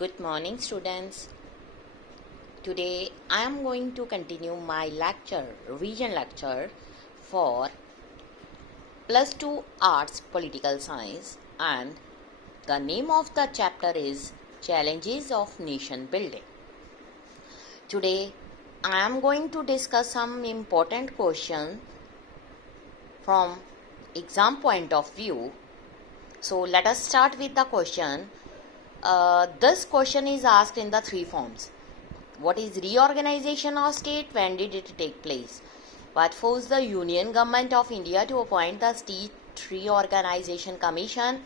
Good morning, students. Today I am going to continue my revision lecture for plus 2 Arts Political Science, and the name of the chapter is Challenges of Nation Building. Today I am going to discuss some important questions from exam point of view. So let us start with the question. This question is asked in the three forms. What is reorganization of state? When did it take place? What forced the Union Government of India to appoint the State Reorganization Commission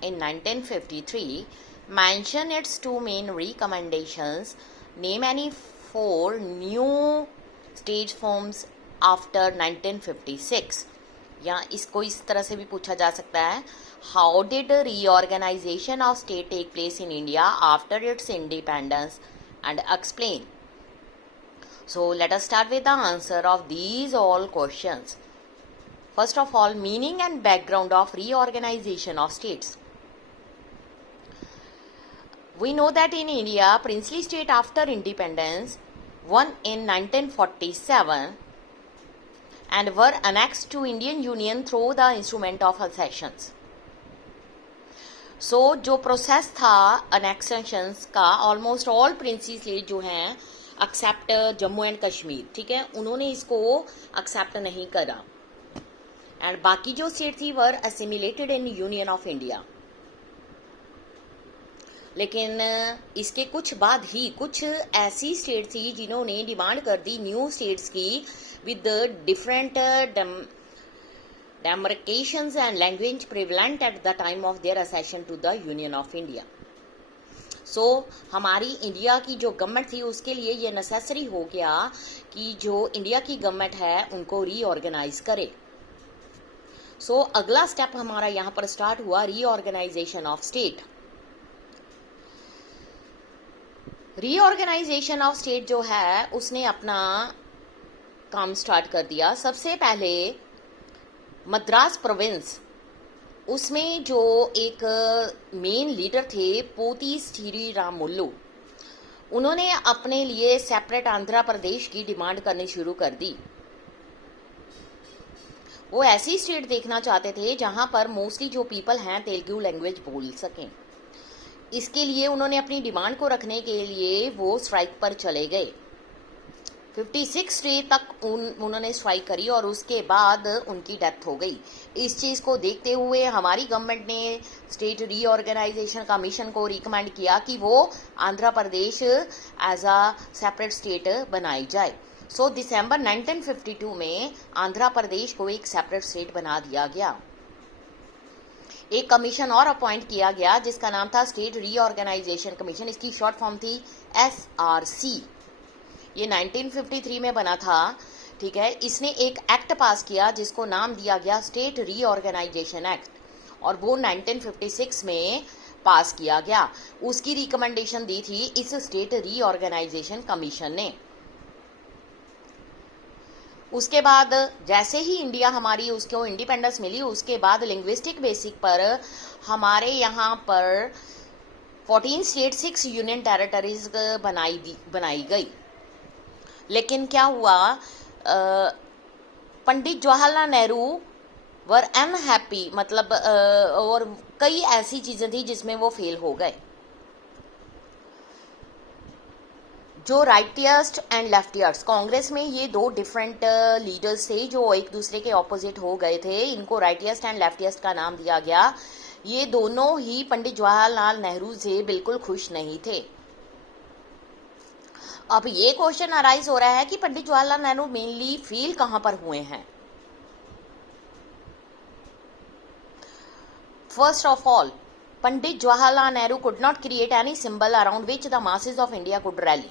in 1953? Mention its two main recommendations. Name any four new state forms after 1956. या इसको इस तरह से भी पूछा जा सकता है, how did reorganisation of state take place in India after its independence, and explain. So let us start with the answer of these all questions. First of all, meaning and background of reorganization of states. We know that in India, princely state after independence won in 1947 and were annexed to Indian Union through the instrument of accessions. सो जो process था अनेक्सेशंस का, almost all Princy state जो हैं accept Jammu and Kashmir, ठीक है, उन्होंने इसको accept नहीं करा, एंड बाकी जो स्टेट थी वर assimilated in union of India. लेकिन इसके कुछ बाद ही कुछ ऐसी स्टेट थी जिन्होंने डिमांड कर दी न्यू स्टेट्स की with different demarcations and language prevalent at the time of their accession to the Union of India. So हमारी इंडिया की जो गवर्नमेंट थी उसके लिए ये नेसेसरी हो गया कि जो इंडिया की गवर्नमेंट है उनको रीऑर्गेनाइज करे. सो अगला स्टेप हमारा यहाँ पर स्टार्ट हुआ, reorganisation of state. Reorganisation of state जो है उसने अपना काम स्टार्ट कर दिया. सबसे पहले मद्रास प्रोविंस, उसमें जो एक मेन लीडर थे पोती श्री रामुलु, उन्होंने अपने लिए सेपरेट आंध्र प्रदेश की डिमांड करनी शुरू कर दी. वो ऐसी स्टेट देखना चाहते थे जहां पर मोस्टली जो पीपल हैं तेलुगु लैंग्वेज बोल सकें. इसके लिए उन्होंने अपनी डिमांड को रखने के लिए वो स्ट्राइक पर चले गए. 56 डे तक उन्होंने स्ट्राइक करी और उसके बाद उनकी डेथ हो गई. इस चीज़ को देखते हुए हमारी गवर्नमेंट ने स्टेट रीऑर्गेनाइजेशन कमीशन को रिकमेंड किया कि वो Andhra Pradesh as a separate state बनाई जाए. सो दिसंबर 1952 में आंध्र प्रदेश को एक सेपरेट स्टेट बना दिया गया. एक कमीशन और अपॉइंट किया गया जिसका नाम था स्टेट रीऑर्गेनाइजेशन कमीशन. इसकी शॉर्ट फॉर्म थी SRC. ये 1953 में बना था, ठीक है. इसने एक एक्ट पास किया जिसको नाम दिया गया स्टेट रीऑर्गेनाइजेशन एक्ट, और वो 1956 में पास किया गया. उसकी रिकमेंडेशन दी थी इस स्टेट रीऑर्गेनाइजेशन कमीशन ने. उसके बाद जैसे ही इंडिया हमारी उसको इंडिपेंडेंस मिली, उसके बाद लिंग्विस्टिक बेसिक पर हमारे यहाँ पर 14 स्टेट 6 यूनियन टेरिटरीज बनाई गई. लेकिन क्या हुआ, पंडित जवाहरलाल नेहरू वर अनहैप्पी, मतलब और कई ऐसी चीज़ें थी जिसमें वो फेल हो गए. जो राइटियस्ट एंड लेफ्टियस्ट, कांग्रेस में ये दो डिफरेंट लीडर्स थे जो एक दूसरे के ऑपोजिट हो गए थे. इनको राइटियस्ट एंड लेफ्टियस्ट का नाम दिया गया. ये दोनों ही पंडित जवाहरलाल नेहरू से बिल्कुल खुश नहीं थे. अब ये क्वेश्चन अराइज हो रहा है कि पंडित जवाहरलाल नेहरू मेनली फेल कहां पर हुए हैं. First of all, Pandit Jawaharlal Nehru could not create any symbol around which the masses of India could rally.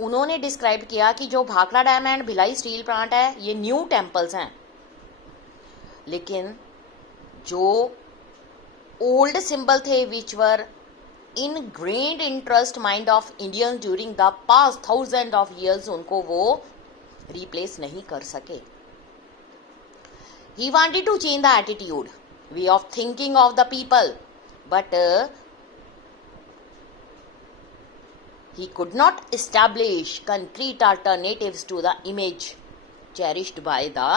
उन्होंने डिस्क्राइब किया कि जो Bhakra dam and Bhilai steel plant है ये न्यू टेम्पल्स हैं, लेकिन जो ओल्ड सिंबल थे विच वर ingrained interest mind of Indians during the past thousands of years, उनको वो replace नहीं कर सके. He wanted to change the attitude, way of thinking of the people, but He could not establish concrete alternatives to the image cherished by the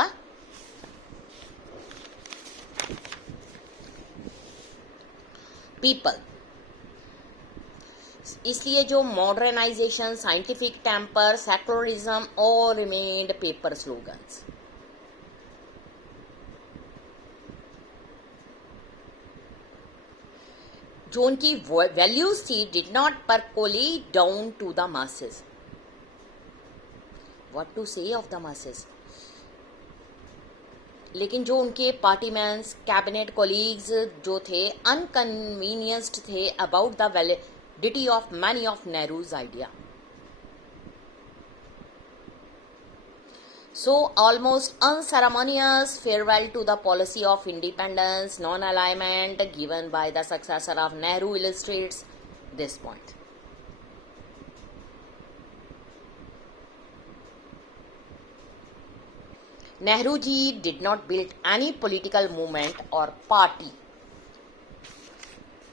people. इसलिए जो modernisation, scientific temper, secularism all remained paper slogans. जो उनकी values थी did not percolate down to the masses. What to say of the masses. लेकिन जो उनके party mains, cabinet colleagues जो थे अनकन्वीनियंस्ड थे about the validity of many of Nehru's idea. So almost unceremonious farewell to the policy of independence, non-alignment given by the successor of Nehru illustrates this point. Nehru ji did not build any political movement or party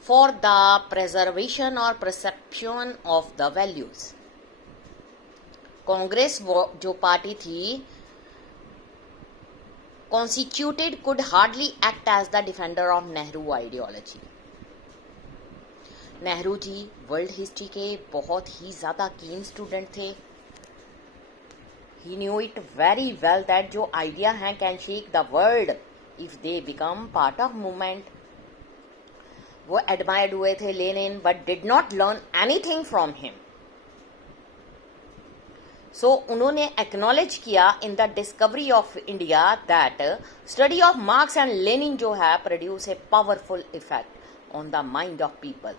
for the preservation or perception of the values. Congress जो party थी constituted could hardly act as the defender of Nehru ideology. Nehru ji world history के बहुत ही ज़्यादा कीन student थे. He knew it very well that जो idea हैं can shake the world if they become part of movement. वो admired हुए थे Lenin but did not learn anything from him. So उन्होंने एक्नॉलेज किया in the discovery of India that study of Marx and Lenin जो है produce a powerful effect on the mind of people.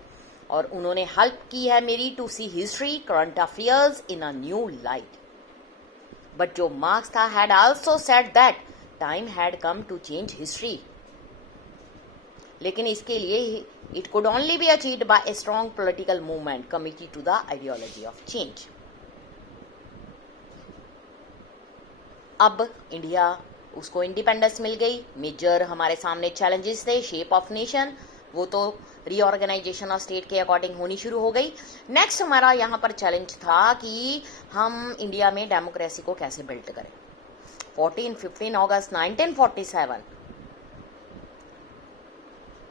और उन्होंने help की है मेरी to see history, current affairs in a new light. But जो Marx था had also said that time had come to change history. लेकिन इसके लिए it could only be achieved by a strong political movement committed to the ideology of change. अब India उसको independence मिल गई. Major हमारे सामने चैलेंजेस थे. शेप ऑफ नेशन वो तो रीऑर्गेनाइजेशन ऑफ स्टेट के अकॉर्डिंग होनी शुरू हो गई. नेक्स्ट हमारा यहाँ पर चैलेंज था कि हम इंडिया में डेमोक्रेसी को कैसे बिल्ड करें. 15 अगस्त 1947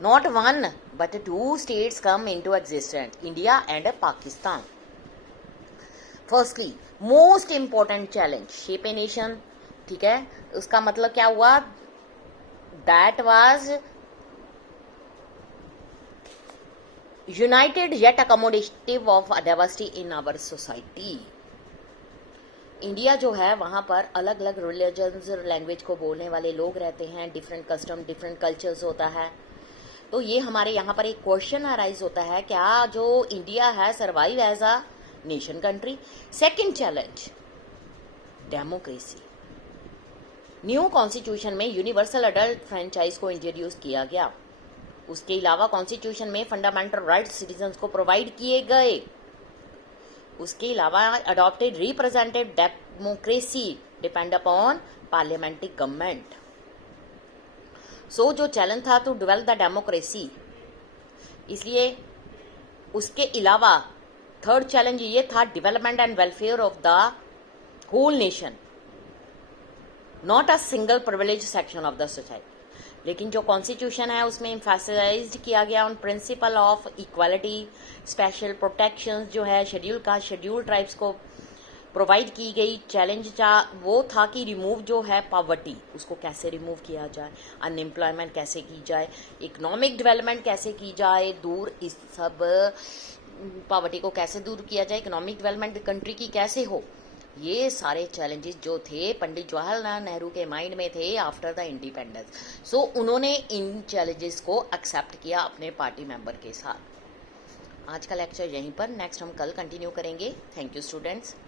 not one but 2 states come into existence, India and Pakistan. Firstly most important challenge shape a nation. ठीक है, उसका मतलब क्या हुआ. That was united yet accommodative of diversity in our society. India जो है वहां पर अलग अलग रिलीजन्स, लैंग्वेज को बोलने वाले लोग रहते हैं. डिफरेंट कस्टम, डिफरेंट कल्चर्स होता है. तो ये हमारे यहाँ पर एक क्वेश्चन अराइज होता है, क्या जो इंडिया है survive as a nation country. Second challenge democracy. New constitution में यूनिवर्सल अडल्ट फ्रेंचाइज को इंट्रोड्यूस किया गया. उसके अलावा कॉन्स्टिट्यूशन में फंडामेंटल राइट्स सिटीजन्स को प्रोवाइड किए गए. उसके अलावा adopted representative democracy depend upon parliamentary government. So जो चैलेंज था टू डेवलप द डेमोक्रेसी. इसलिए उसके अलावा थर्ड चैलेंज ये था development and welfare of the whole nation, not a single privilege section of the society. लेकिन जो कॉन्स्टिट्यूशन है उसमें एम्फेसाइज किया गया on principle of equality. Special protections जो है शेड्यूल ट्राइब्स को प्रोवाइड की गई. चैलेंज वो था कि रिमूव जो है पॉवर्टी, उसको कैसे रिमूव किया जाए, अनएम्प्लॉयमेंट कैसे की जाए, इकोनॉमिक डेवलपमेंट कैसे की जाए दूर, इस सब पॉवर्टी को कैसे दूर किया जाए, इकोनॉमिक डेवलपमेंट कंट्री की कैसे हो. ये सारे चैलेंजेस जो थे पंडित जवाहरलाल नेहरू के माइंड में थे आफ्टर द इंडिपेंडेंस. सो उन्होंने इन चैलेंजेस को एक्सेप्ट किया अपने पार्टी मेंबर के साथ. आज का लेक्चर यहीं पर, नेक्स्ट हम कल कंटिन्यू करेंगे. Thank you students.